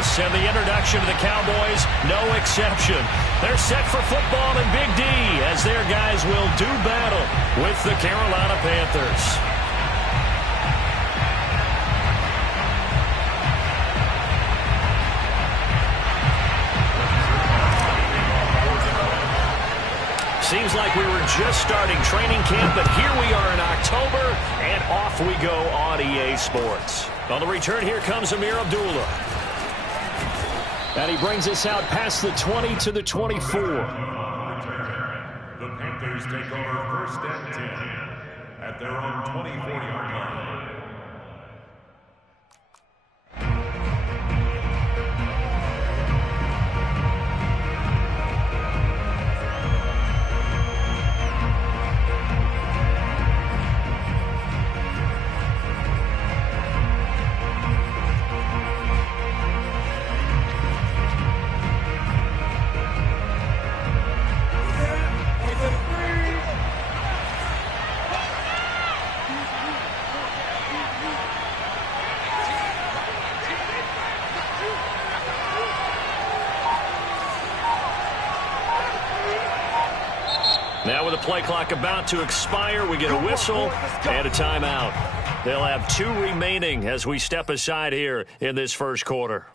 Dallas, and the introduction to the Cowboys, no exception. They're set for football in Big D as their guys will do battle with the Carolina Panthers. Seems like we were just starting training camp, but here we are in October, and off we go on EA Sports. On the return, here comes Amir Abdullah. And he brings us out past the 20 to the 24. The Panthers take over 1st and 10 at their own 24-yard line. Now with the play clock about to expire, we get a whistle and a timeout. They'll have 2 remaining as we step aside here in this first quarter.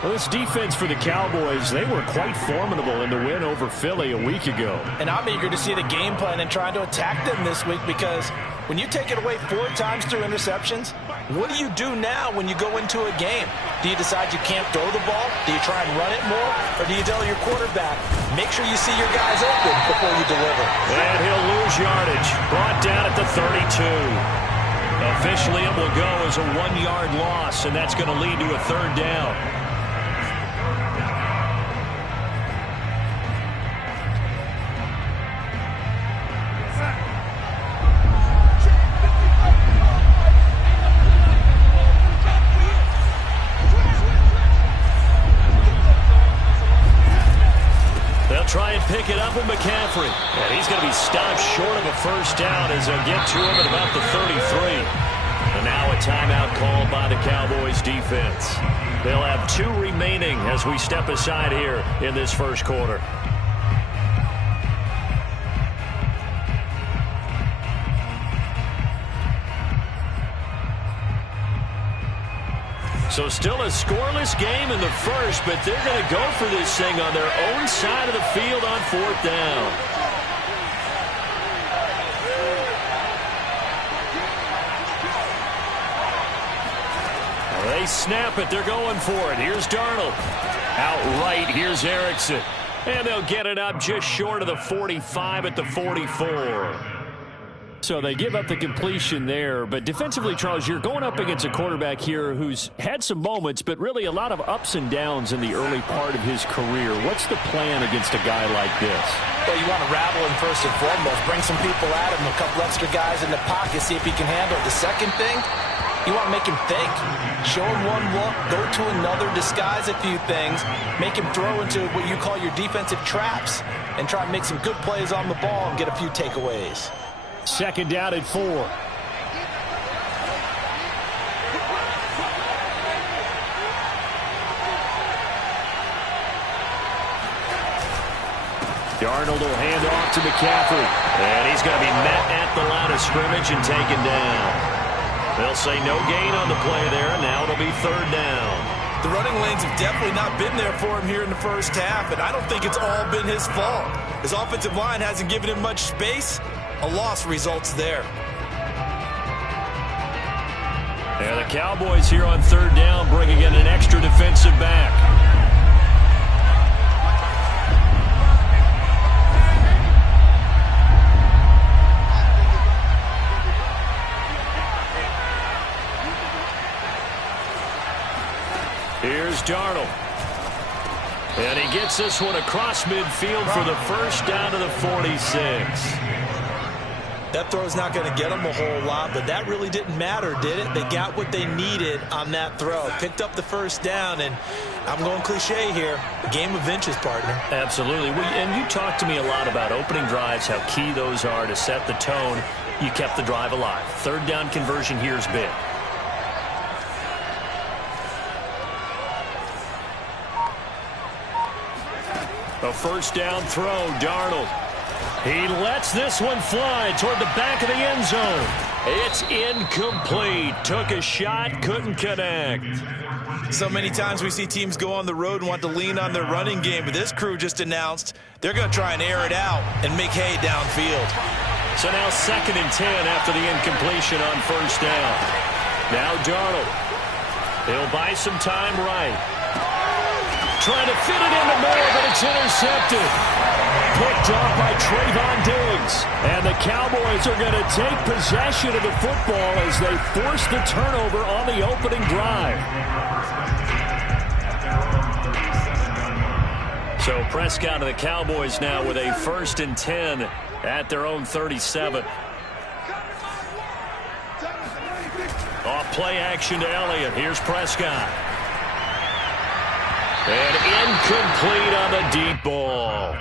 Well, this defense for the Cowboys, they were quite formidable in the win over Philly a week ago. And I'm eager to see the game plan and trying to attack them this week, because when you take it away 4 times through interceptions, what do you do now when you go into a game? Do you decide you can't throw the ball? Do you try and run it more? Or do you tell your quarterback, make sure you see your guys open before you deliver? And he'll lose yardage. Brought down at the 32. Officially, it will go as a 1-yard loss, and that's going to lead to a 3rd down. Try and pick it up with McCaffrey. And he's going to be stopped short of a 1st down as they'll get to him at about the 33. And now a timeout called by the Cowboys defense. They'll have 2 remaining as we step aside here in this first quarter. So still a scoreless game in the first, but they're going to go for this thing on their own side of the field on 4th down. They snap it. They're going for it. Here's Darnold. Out right. Here's Erickson. And they'll get it up just short of the 45 at the 44. So they give up the completion there. But defensively, Charles, you're going up against a quarterback here who's had some moments, but really a lot of ups and downs in the early part of his career. What's the plan against a guy like this? Well, you want to rattle him first and foremost. Bring some people at him, a couple extra guys in the pocket, see if he can handle it. The second thing, you want to make him think. Show him one look, go to another, disguise a few things, make him throw into what you call your defensive traps, and try and make some good plays on the ball and get a few takeaways. 2nd down and 4. Darnold will hand off to McCaffrey. And he's going to be met at the line of scrimmage and taken down. They'll say no gain on the play there. Now it'll be 3rd down. The running lanes have definitely not been there for him here in the first half, and I don't think it's all been his fault. His offensive line hasn't given him much space. A loss results there. And the Cowboys here on 3rd down, bringing in an extra defensive back. Here's Darnold. And he gets this one across midfield for the first down to the 46. That throw's not going to get them a whole lot, but that really didn't matter, did it? They got what they needed on that throw. Picked up the first down, and I'm going cliche here. Game of inches, partner. Absolutely. And you talked to me a lot about opening drives, how key those are to set the tone. You kept the drive alive. Third down conversion here is big. A first down throw, Darnold. He lets this one fly toward the back of the end zone. It's incomplete. Took a shot, couldn't connect. So many times we see teams go on the road and want to lean on their running game, but this crew just announced they're going to try and air it out and make hay downfield. So now 2nd and 10 after the incompletion on first down. Now Darnold. He'll buy some time right. Trying to fit it into Moore, but it's intercepted. Picked off by Trayvon Diggs. And the Cowboys are going to take possession of the football as they force the turnover on the opening drive. So Prescott and the Cowboys now with a 1st and 10 at their own 37. Off play action to Elliott. Here's Prescott. And incomplete on the deep ball.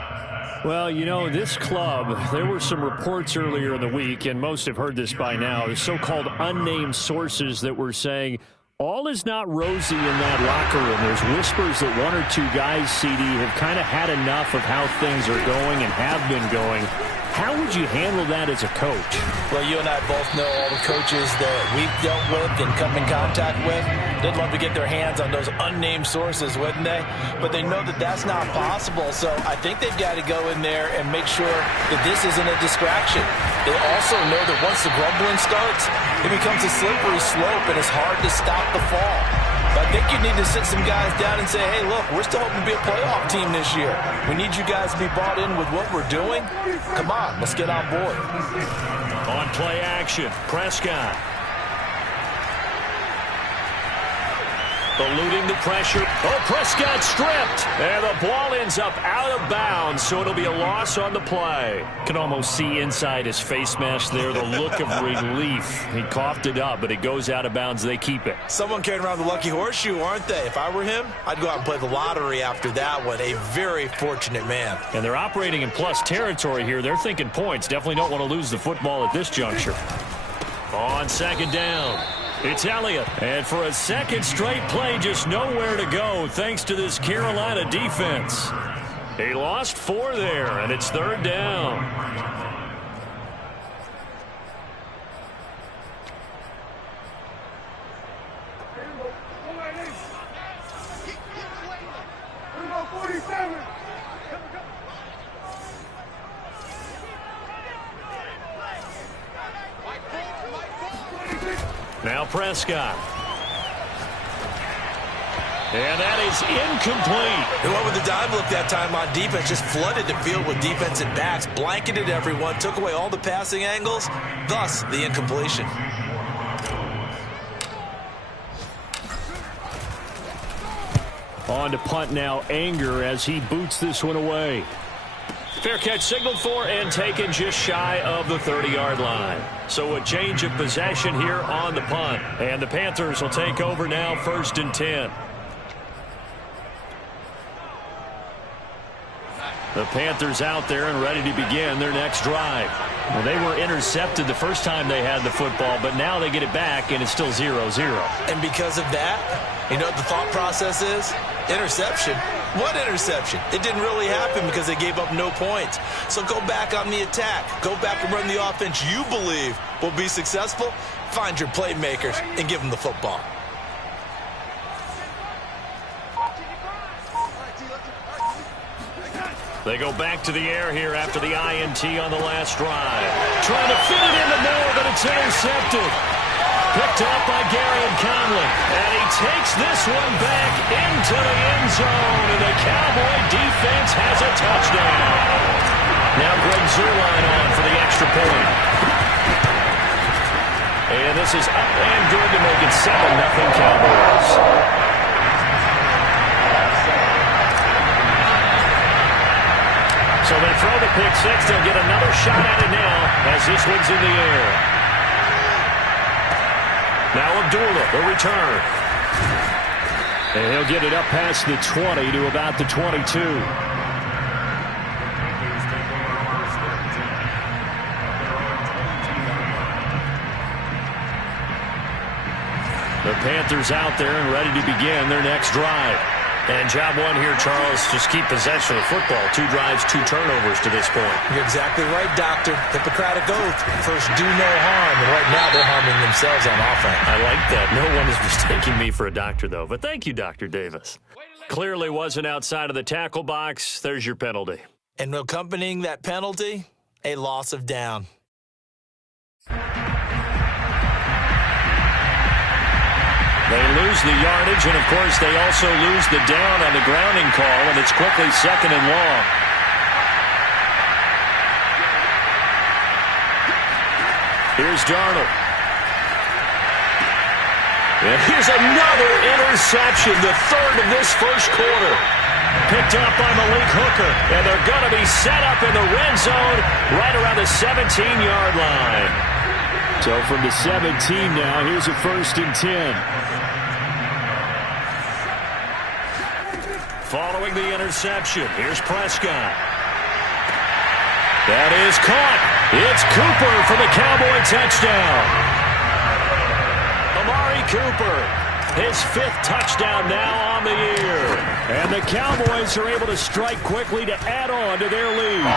Well, you know, this club, there were some reports earlier in the week, and most have heard this by now, the so-called unnamed sources that were saying all is not rosy in that locker room. There's whispers that one or two guys, CD, have kind of had enough of how things are going and have been going. How would you handle that as a coach? Well, you and I both know all the coaches that we've dealt with and come in contact with. They'd love to get their hands on those unnamed sources, wouldn't they? But they know that that's not possible, so I think they've got to go in there and make sure that this isn't a distraction. They also know that once the grumbling starts, it becomes a slippery slope, and it's hard to stop the fall. But I think you need to sit some guys down and say, hey, look, we're still hoping to be a playoff team this year. We need you guys to be bought in with what we're doing. Come on, let's get on board. On play action, Prescott. Eluding the pressure. Oh, Prescott stripped. And the ball ends up out of bounds, so it'll be a loss on the play. Can almost see inside his face mask there, the look of relief. He coughed it up, but it goes out of bounds. They keep it. Someone carrying around the lucky horseshoe, aren't they? If I were him, I'd go out and play the lottery after that one. A very fortunate man. And they're operating in plus territory here. They're thinking points. Definitely don't want to lose the football at this juncture. On 2nd down. It's Elliott, and for a second straight play, just nowhere to go thanks to this Carolina defense. He lost 4 there, and it's 3rd down. Now Prescott. And that is incomplete. They went with the dime look that time on defense. Just flooded the field with defensive backs. Blanketed everyone. Took away all the passing angles. Thus, the incompletion. On to punt now. Anger as he boots this one away. Fair catch signaled for and taken just shy of the 30-yard line. So a change of possession here on the punt. And the Panthers will take over now 1st and 10. The Panthers out there and ready to begin their next drive. Well, they were intercepted the first time they had the football, but now they get it back and it's still 0-0. And because of that, you know what the thought process is? Interception. What interception? It didn't really happen because they gave up no points. So go back on the attack. Go back and run the offense you believe will be successful. Find your playmakers and give them the football. They go back to the air here after the INT on the last drive. Trying to fit it into Moore, but it's intercepted. Picked up by Gary and Conley. And he takes this one back into the end zone. And the Cowboy defense has a touchdown. Now Greg Zuerlein on for the extra point. And this is up and good to make it 7-0 Cowboys. So they throw the pick six. They'll get another shot at it now as this one's in the air. Now Abdullah, the return. And he'll get it up past the 20 to about the 22. The Panthers out there and ready to begin their next drive. And job one here, Charles, just keep possession of the football. 2 drives, 2 turnovers to this point. You're exactly right, Doctor. Hippocratic oath. First, do no harm. And right now, they're harming themselves on offense. I like that. No one is mistaking me for a doctor, though. But thank you, Dr. Davis. Clearly wasn't outside of the tackle box. There's your penalty. And accompanying that penalty, a loss of down. They lose the yardage, and, of course, they also lose the down on the grounding call, and it's quickly 2nd and long. Here's Darnold. And here's another interception, the 3rd of this first quarter. Picked up by Malik Hooker, and they're going to be set up in the red zone right around the 17-yard line. So from the 17 now, here's a 1st and 10. Following the interception, here's Prescott. That is caught. It's Cooper for the Cowboy touchdown. Amari Cooper, his 5th touchdown now on the year. And the Cowboys are able to strike quickly to add on to their lead.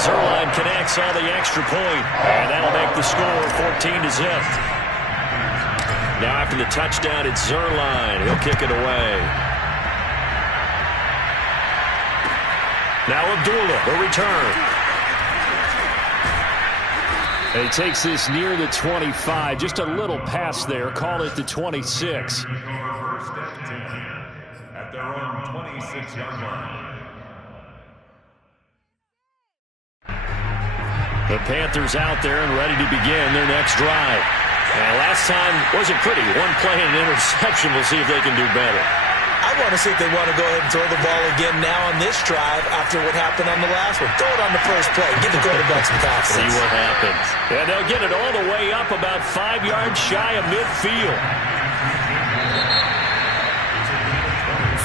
Zerline connects on the extra point, and that'll make the score 14-0. Now after the touchdown, it's Zerline. He'll kick it away. Now Abdullah, the return. And he takes this near the 25. Just a little pass there. Call it the 26. First and 10 at their own 26-yard line. The Panthers out there and ready to begin their next drive. And last time wasn't pretty. 1 play and an interception. We'll see if they can do better. I want to see if they want to go ahead and throw the ball again now on this drive after what happened on the last one. Throw it on the first play. Give the quarterback some confidence. See what happens. And they'll get it all the way up about 5 yards shy of midfield.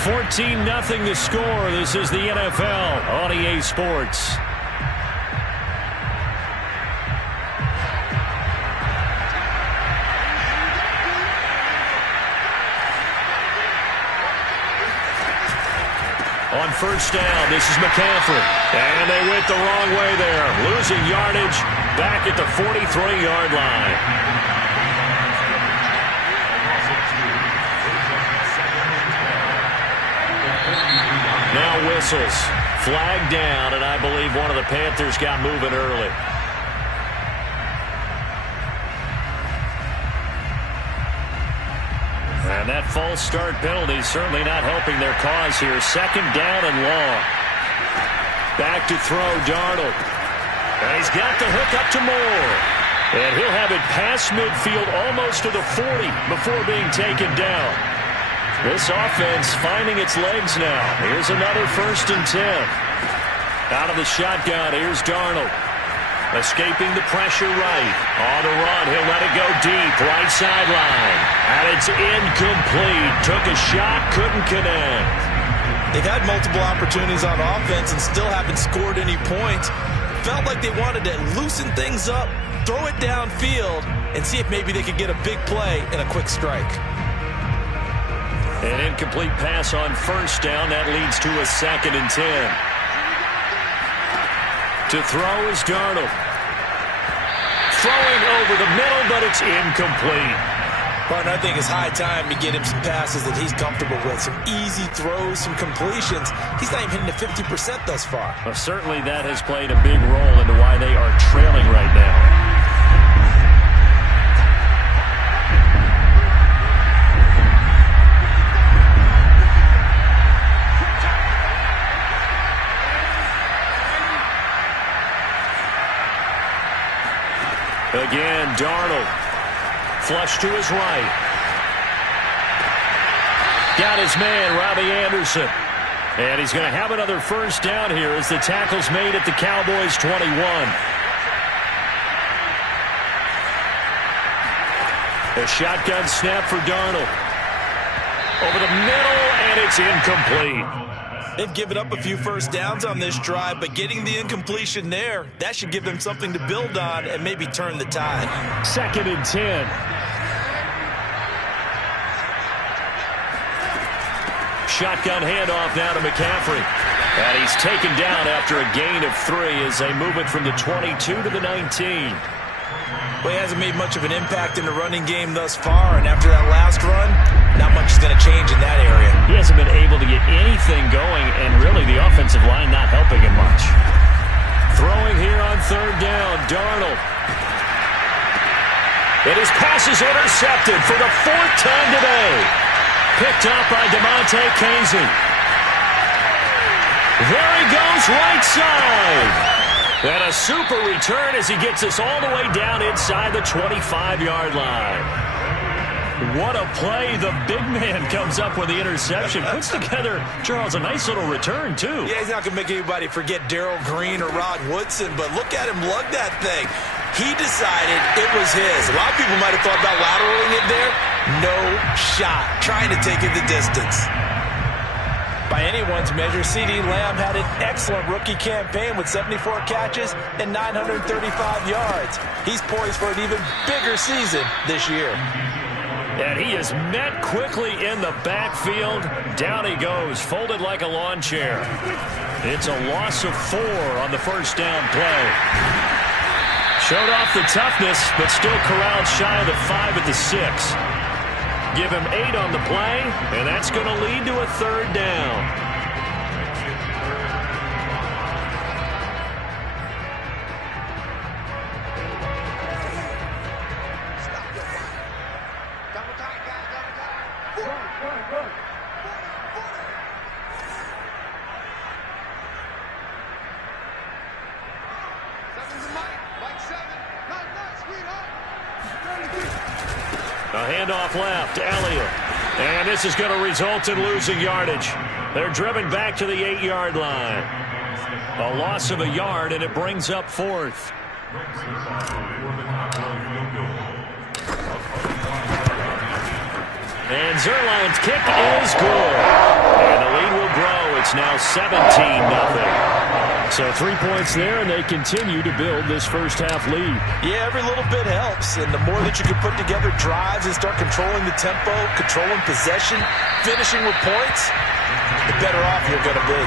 14-0 the score. This is the NFL on EA Sports. On first down, this is McCaffrey. And they went the wrong way there. Losing yardage back at the 43-yard line. Now whistles. Flag down, and I believe one of the Panthers got moving early. And that false start penalty certainly not helping their cause here. 2nd down and long. Back to throw, Darnold. And he's got the hook up to Moore. And he'll have it past midfield almost to the 40 before being taken down. This offense finding its legs now. Here's another 1st and 10. Out of the shotgun, here's Darnold. Escaping the pressure right. On the run, he'll let it go deep. Right sideline. And it's incomplete. Took a shot, couldn't connect. They've had multiple opportunities on offense and still haven't scored any points. Felt like they wanted to loosen things up, throw it downfield, and see if maybe they could get a big play and a quick strike. An incomplete pass on first down. That leads to a 2nd and 10. To throw is Darnold. Throwing over the middle, but it's incomplete. Partner, I think it's high time to get him some passes that he's comfortable with. Some easy throws, some completions. He's not even hitting the 50% thus far. Well, certainly that has played a big role into why they are trailing right now. Again, Darnold. Flush to his right. Got his man, Robbie Anderson. And he's going to have another first down here as the tackle's made at the Cowboys' 21. A shotgun snap for Darnold. Over the middle, and it's incomplete. They've given up a few first downs on this drive, but getting the incompletion there, that should give them something to build on and maybe turn the tide. 2nd and 10. Shotgun handoff now to McCaffrey. And he's taken down after a gain of 3 as they move it from the 22 to the 19. Well, he hasn't made much of an impact in the running game thus far, and after that last run, not much is going to change in that area. He hasn't been able to get anything going, and really the offensive line not helping him much. Throwing here on 3rd down, Darnold. And his pass is intercepted for the 4th time today. Picked up by DeMonte Casey. There he goes, right side. And a super return as he gets us all the way down inside the 25-yard line. What a play. The big man comes up with the interception. Puts together, Charles, a nice little return, too. Yeah, he's not going to make anybody forget Darrell Green or Rod Woodson, but look at him lug that thing. He decided it was his. A lot of people might have thought about lateraling it there. No shot. Trying to take it the distance. By anyone's measure, C.D. Lamb had an excellent rookie campaign with 74 catches and 935 yards. He's poised for an even bigger season this year. And he is met quickly in the backfield. Down he goes, folded like a lawn chair. It's a loss of 4 on the first down play. Showed off the toughness, but still corralled shy of the 5 at the 6. Give him 8 on the play, and that's going to lead to a 3rd down. A handoff left, Elliott. And this is going to result in losing yardage. They're driven back to the 8-yard line. A loss of a yard, and it brings up 4th. And Zerline's kick is good. And the lead will grow. It's now 17-0. So 3 points there, and they continue to build this first half lead. Yeah, every little bit helps, and the more that you can put together drives and start controlling the tempo, controlling possession, finishing with points, the better off you're going to be.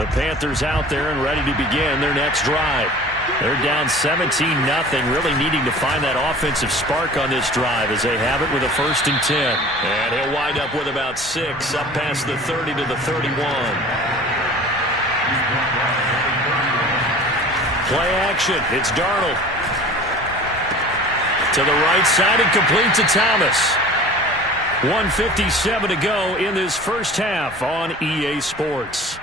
The Panthers out there and ready to begin their next drive. They're down 17-0, really needing to find that offensive spark on this drive as they have it with a 1st and 10. And he'll wind up with about 6 up past the 30 to the 31. Play action. It's Darnold. To the right side and complete to Thomas. 1:57 to go in this first half on EA Sports.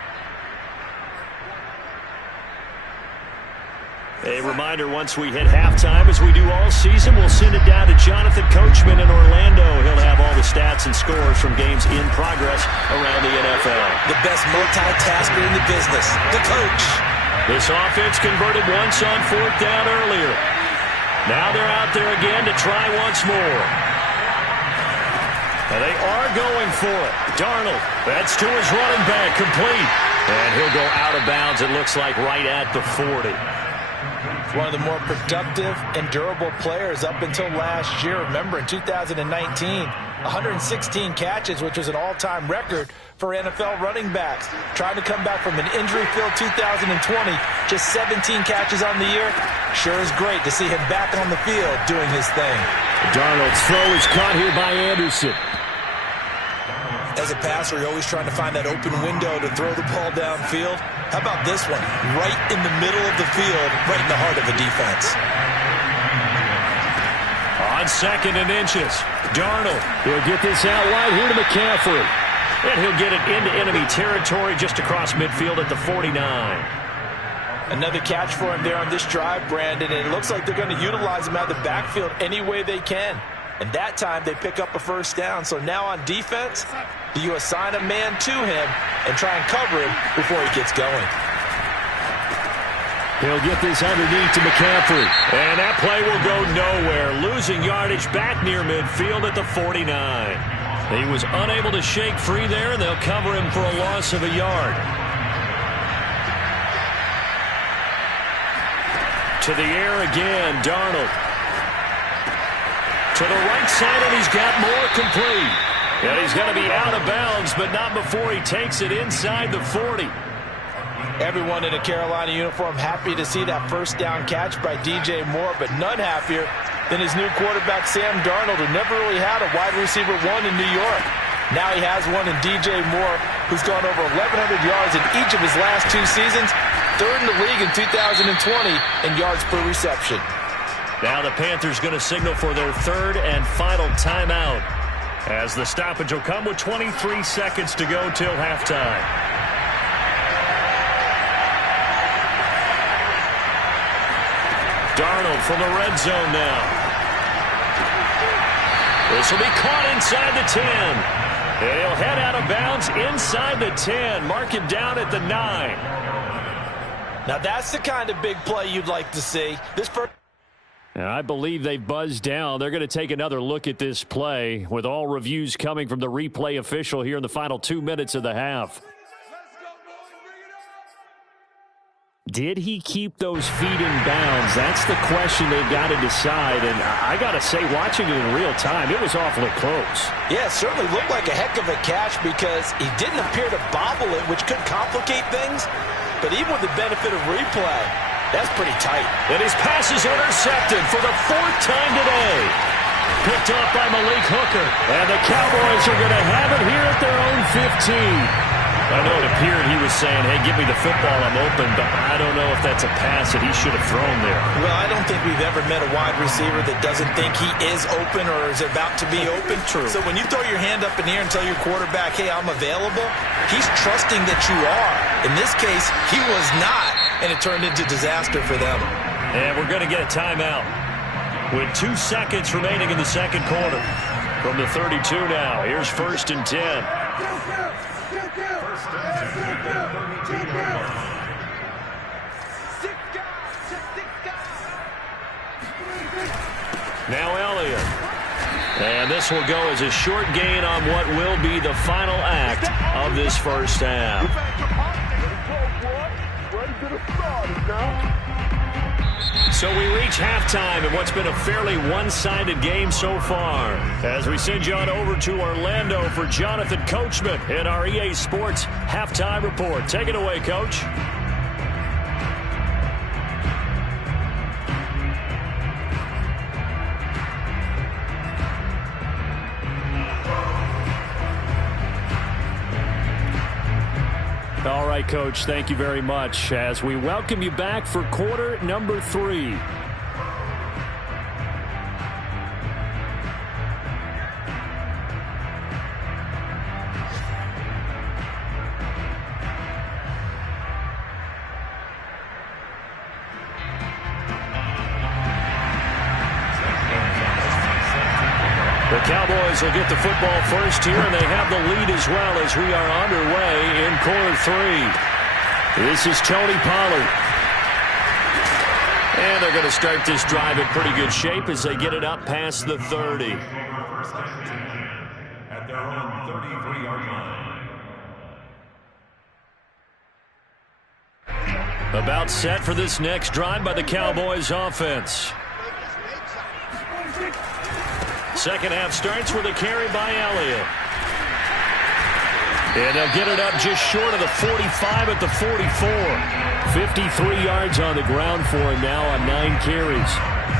A reminder, once we hit halftime, as we do all season, we'll send it down to Jonathan Coachman in Orlando. He'll have all the stats and scores from games in progress around the NFL. The best multitasker in the business, the coach. This offense converted once on 4th down earlier. Now they're out there again to try once more. And they are going for it. Darnold, that's to his running back, complete. And he'll go out of bounds, it looks like, right at the 40. One of the more productive and durable players up until last year. Remember, in 2019, 116 catches, which was an all-time record for NFL running backs. Trying to come back from an injury-filled 2020, just 17 catches on the year. Sure is great to see him back on the field doing his thing. Darnold's throw is caught here by Anderson. As a passer, you're always trying to find that open window to throw the ball downfield. How about this one? Right in the middle of the field, right in the heart of the defense. On 2nd and inches, Darnold. He'll get this out wide here to McCaffrey. And he'll get it into enemy territory just across midfield at the 49. Another catch for him there on this drive, Brandon, and it looks like they're going to utilize him out of the backfield any way they can. And that time they pick up a first down. So now on defense, do you assign a man to him and try and cover him before he gets going? He'll get this underneath to McCaffrey. And that play will go nowhere. Losing yardage back near midfield at the 49. He was unable to shake free there, and they'll cover him for a loss of a yard. To the air again, Darnold. To the right side, and he's got more complete. And he's going to be out of bounds, but not before he takes it inside the 40. Everyone in a Carolina uniform happy to see that first down catch by DJ Moore, but none happier than his new quarterback, Sam Darnold, who never really had a wide receiver one in New York. Now he has one in DJ Moore, who's gone over 1,100 yards in each of his last 2 seasons, third in the league in 2020 in yards per reception. Now the Panthers going to signal for their third and final timeout, as the stoppage will come with 23 seconds to go till halftime. Darnold from the red zone now. This will be caught inside the 10. And he'll head out of bounds inside the 10. Mark him down at the 9. Now that's the kind of big play you'd like to see. I believe they've buzzed down. They're going to take another look at this play, with all reviews coming from the replay official here in the final 2 minutes of the half. Did he keep those feet in bounds? That's the question they've got to decide. And I got to say, watching it in real time, it was awfully close. Yeah, it certainly looked like a heck of a catch because he didn't appear to bobble it, which could complicate things. But even with the benefit of replay, that's pretty tight. And his pass is intercepted for the 4th time today. Picked off by Malik Hooker. And the Cowboys are going to have it here at their own 15. I know it appeared he was saying, hey, give me the football, I'm open, but I don't know if that's a pass that he should have thrown there. Well, I don't think we've ever met a wide receiver that doesn't think he is open or is about to be open. True. So when you throw your hand up in the air and tell your quarterback, hey, I'm available, he's trusting that you are. In this case, he was not, and it turned into disaster for them. And we're going to get a timeout with 2 seconds remaining in the second quarter. From the 32 now, here's 1st and 10. Now Elliott. And this will go as a short gain on what will be the final act of this first half. So we reach halftime in what's been a fairly one-sided game so far, as we send you on over to Orlando for Jonathan Coachman in our EA Sports Halftime Report. Take it away, Coach. All right, Coach, thank you very much as we welcome you back for quarter number 3. The Cowboys will get the football first here, and they have the lead as well as we are underway in quarter 3. This is Tony Pollard. And they're going to start this drive in pretty good shape as they get it up past the 30. At their own 33-yard line. About set for this next drive by the Cowboys offense. Second half starts with a carry by Elliott. And they'll get it up just short of the 45 at the 44. 53 yards on the ground for him now on 9 carries.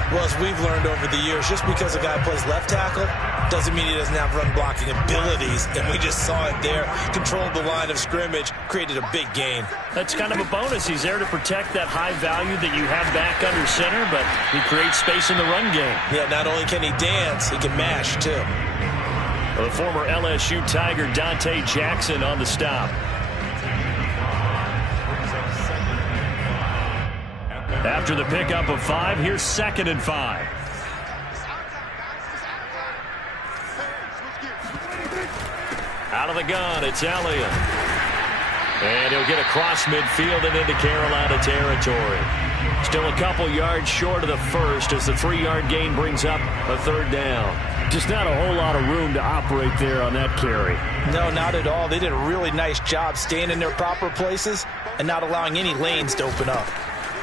Well, as we've learned over the years, just because a guy plays left tackle doesn't mean he doesn't have run blocking abilities. And we just saw it there. Controlled the line of scrimmage, created a big gain. That's kind of a bonus. He's there to protect that high value that you have back under center, but he creates space in the run game. Yeah, not only can he dance, he can mash, too. The former LSU Tiger Dante Jackson on the stop. After the pickup of 5, here's 2nd and 5. Out of the gun, it's Elliott. And he'll get across midfield and into Carolina territory. Still a couple yards short of the first as the 3-yard gain brings up a 3rd down. Just not a whole lot of room to operate there on that carry. No, not at all. They did a really nice job staying in their proper places and not allowing any lanes to open up.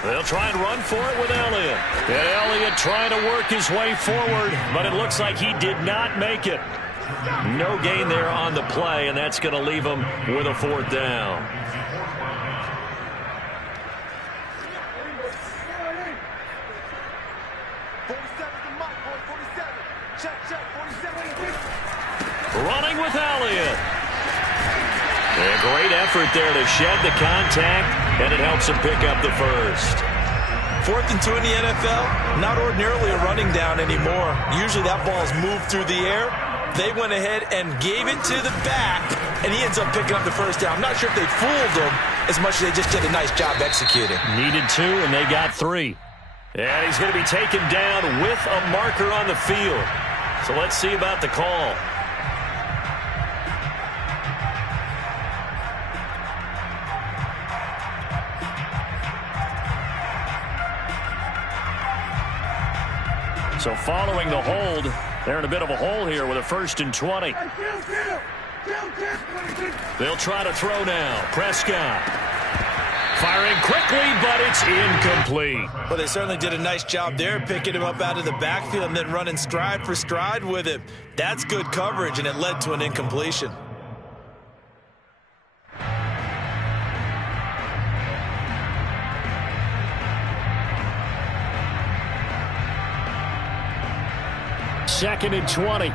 They'll try and run for it with Elliott. And Elliott trying to work his way forward, but it looks like he did not make it. No gain there on the play, and that's going to leave him with a 4th down. Running with Elliott. A great effort there to shed the contact, and it helps him pick up the first. 4th and 2 in the NFL, not ordinarily a running down anymore. Usually that ball is moved through the air. They went ahead and gave it to the back, and he ends up picking up the first down. I'm not sure if they fooled him as much as they just did a nice job executing. Needed 2, and they got 3. And he's going to be taken down with a marker on the field. So let's see about the call. So following the hold, they're in a bit of a hole here with a 1st and 20. They'll try to throw now. Prescott firing quickly, but it's incomplete. Well, they certainly did a nice job there, picking him up out of the backfield and then running stride for stride with him. That's good coverage, and it led to an incompletion. Second and 20.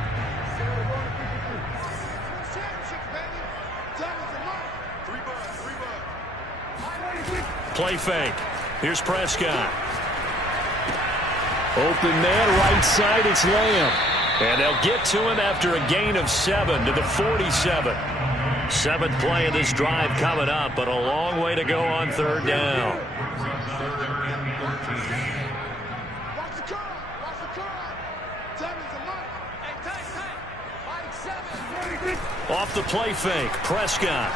Play fake. Here's Prescott. Open man, right side, it's Lamb. And they'll get to him after a gain of 7 to the 47. 7th play of this drive coming up, but a long way to go on 3rd down. Off the play fake, Prescott.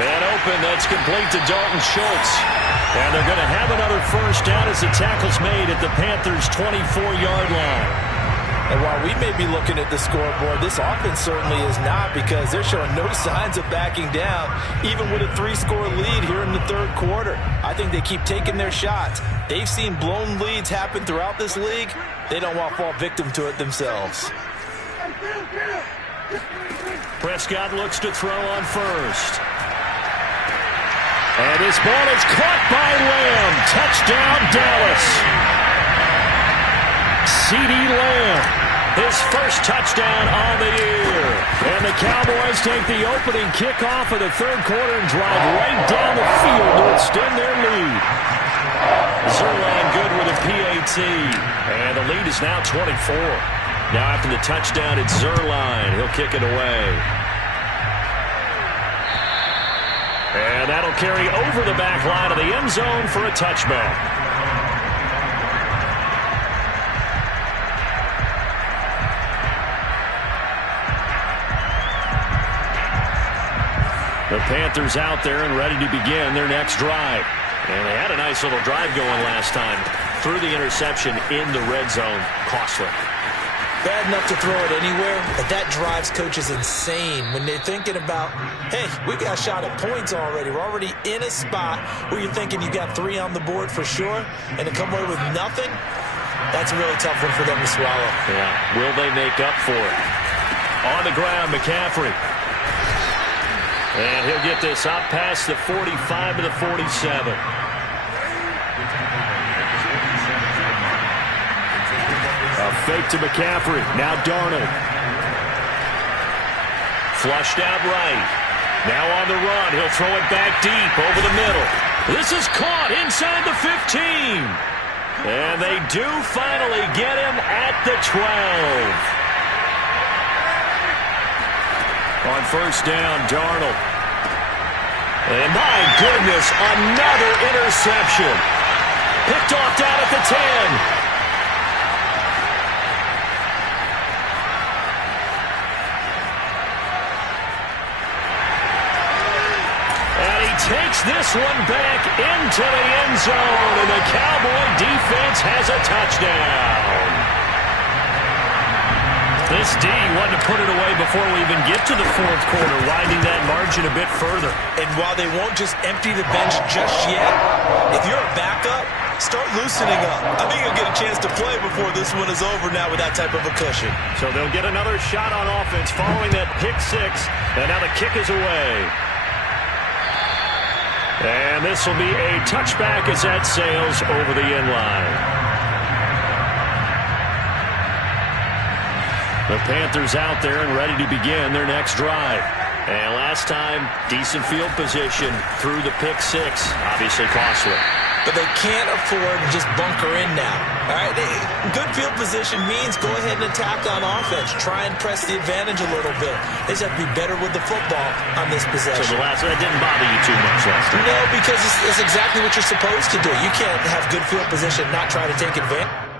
Man open, that's complete to Dalton Schultz. And they're going to have another first down as the tackle's made at the Panthers' 24-yard line. And while we may be looking at the scoreboard, this offense certainly is not, because they're showing no signs of backing down, even with a 3-score lead here in the 3rd quarter. I think they keep taking their shots. They've seen blown leads happen throughout this league. They don't want to fall victim to it themselves. Prescott looks to throw on first. And this ball is caught by Lamb. Touchdown, Dallas. CeeDee Lamb, his first touchdown on the year. And the Cowboys take the opening kickoff of the 3rd quarter and drive right down the field to extend their lead. Zerline good with a PAT. And the lead is now 24. Now after the touchdown, it's Zerline. He'll kick it away. And that'll carry over the back line of the end zone for a touchback. The Panthers out there and ready to begin their next drive. And they had a nice little drive going last time. Threw the interception in the red zone. Costly. Bad enough to throw it anywhere, but that drives coaches insane when they're thinking about, hey, we got a shot at points already. We're already in a spot where you're thinking you got 3 on the board for sure, and to come away with nothing, that's a really tough one for them to swallow. Yeah, will they make up for it? On the ground, McCaffrey. And he'll get this up past the 45 to the 47. A fake to McCaffrey. Now Darnold. Flushed out right. Now on the run. He'll throw it back deep over the middle. This is caught inside the 15. And they do finally get him at the 12. On first down, Darnold. And my goodness, another interception. Picked off down at the 10. Takes this one back into the end zone, and the Cowboy defense has a touchdown. This D wanted to put it away before we even get to the fourth quarter, widening that margin a bit further. And while they won't just empty the bench just yet, if you're a backup, start loosening up. I think you'll get a chance to play before this one is over now with that type of a cushion. So they'll get another shot on offense following that pick six, and now the kick is away. And this will be a touchback as that sails over the end line. The Panthers out there and ready to begin their next drive. And last time, decent field position through the pick six. Obviously costly. But they can't afford to just bunker in now. All right, good field position means go ahead and attack on offense. Try and press the advantage a little bit. They just have to be better with the football on this possession. So that didn't bother you too much last time? No, because it's exactly what you're supposed to do. You can't have good field position, not try to take advantage.